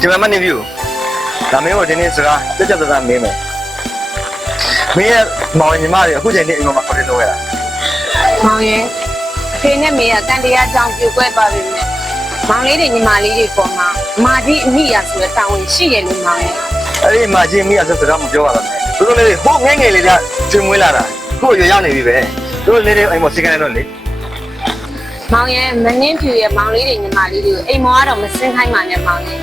ဒီမှာမနေဘူးဒါမင်းတို့ဒီနေ့စကားတက်ကြတာမင်းမယ်မင်းရဲ့မောင်ညီမတွေအခုချိန်นี้အိမ်မှာခေါ်နေလို့ရတာ မောင်ရဲ့အဖေနဲ့မေကကန်တရားကြောင့်ပြိုကွဲသွားပြီနဲ့မောင်လေးတွေညီမလေးတွေပေါ်မှာမာကြီးအမိရဆိုတဲ့တာဝန်ရှိတယ်လို့မောင်ရဲ့ အဲ့ဒီမာကြီးမိရဆိုစကားမပြောရတော့နဲ့သူတို့လေးဟိုငယ်ငယ်လေးကကျွေးမွေးလာတာကိုရရောက်နေပြီပဲသူတို့လေးတွေအိမ်မှာစီကန်းနေတော့လေ မောင်ရဲ့မနှင်းဖြူရဲ့မောင်လေးတွေညီမလေးတွေကိုအိမ်မောကတော့မစင်းခိုင်းပါနဲ့မောင်ရဲ့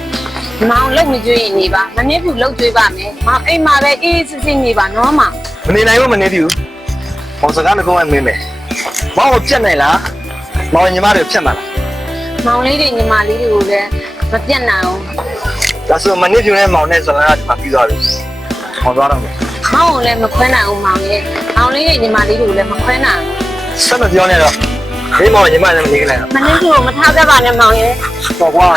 မောင်လုံမကြွေးနေပါမနှင်းဖြူလုံကြွေးပါမယ်မောင်အိမ်မှာပဲအေးစစ်စစ်နေပါနော်မောင် မနေနိုင်ဘူးမနေဘူးမောင်စကားမကောင်းမင်းမယ်မောင်ကိုပြတ်နိုင်လားမောင်ညီမတွေဖြတ်မှာလား မောင်လေးတွေညီမလေးတွေကိုလည်းမပြတ်နိုင်အောင် ဒါဆိုမနေပြနဲ့မောင်နဲ့စကားကဒီမှာပြီးသွားပြီဟောသွားတော့မယ် မောင်ကိုလည်းမခွဲနိုင်အောင်မောင်ရဲ့မောင်လေးတွေညီမလေးတွေကိုလည်းမခွဲနိုင်အောင် ဆက်မပြောနဲ့တော့ဒီမောင်ညီမလည်းမနေကြလိုက်တော့ မနှင်းဖြူကိုမထားပြပါနဲ့မောင်ရဲ့ တော့ကွာ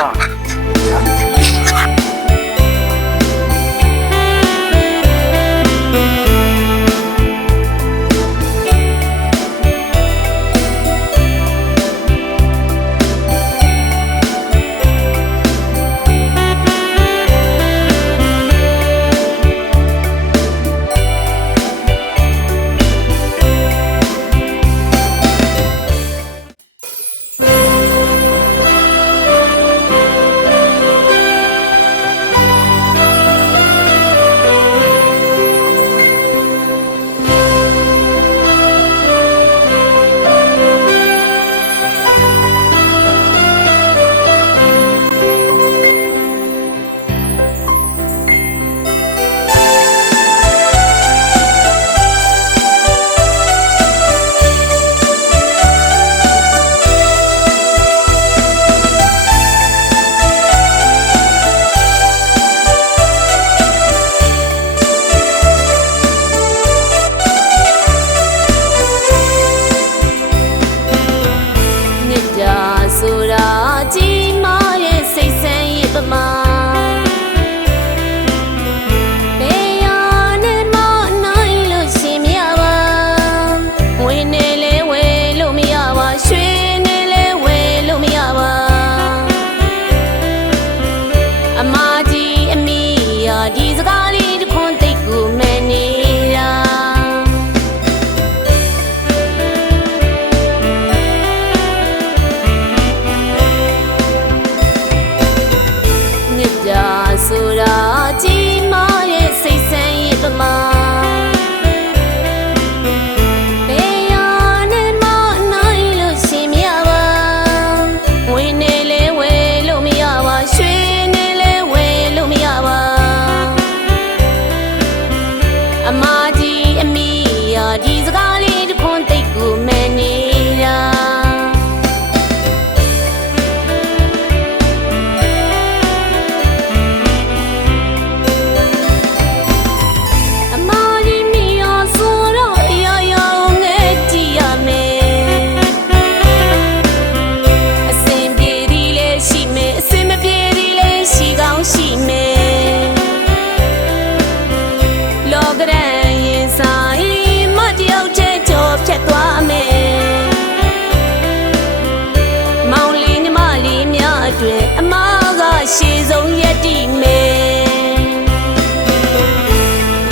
ရှေ့ဆုံးရက်တိမယ်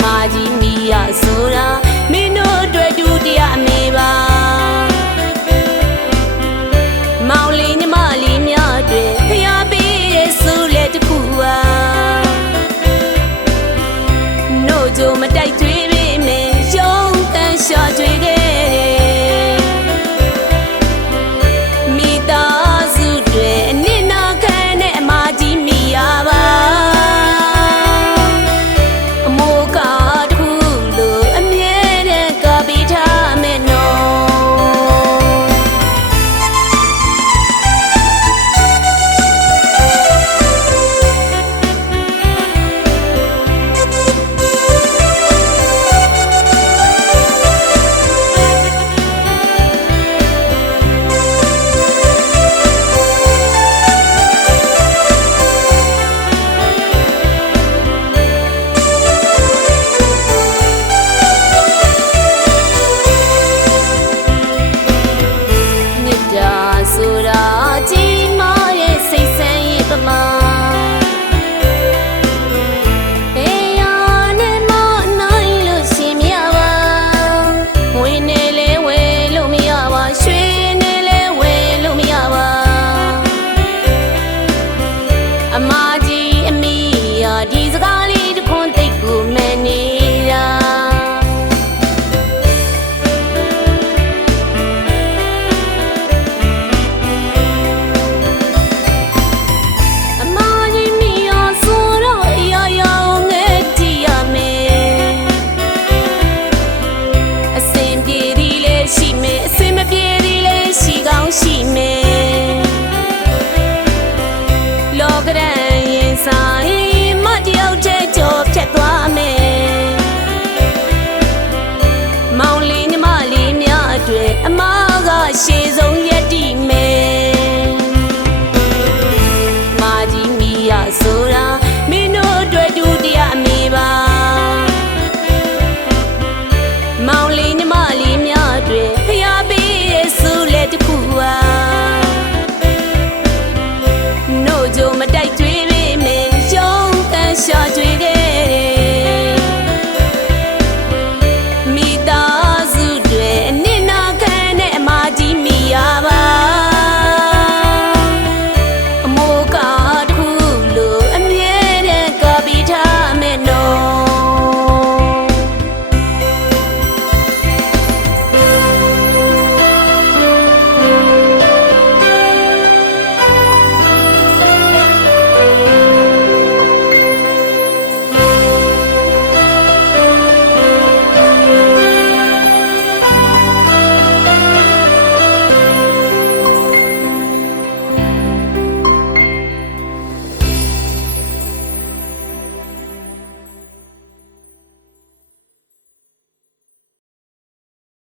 မာကြီးမီရဆိုတာမင်းတို့အတွက်ဒုတိယအမေပါမောင်လေးညီမလေးများအတွက်ဖျားပေးတဲ့ဆုလက်တစ်ခုပါနို့ကြိုမတိုက်သွေးပေးမယ်ရုံးတန်းရှာကြွေခဲ့မိသားစုတွေအနစ်နာခံတဲ့အမကြီးမီရပါ တဲ့ရင်ဆိုင်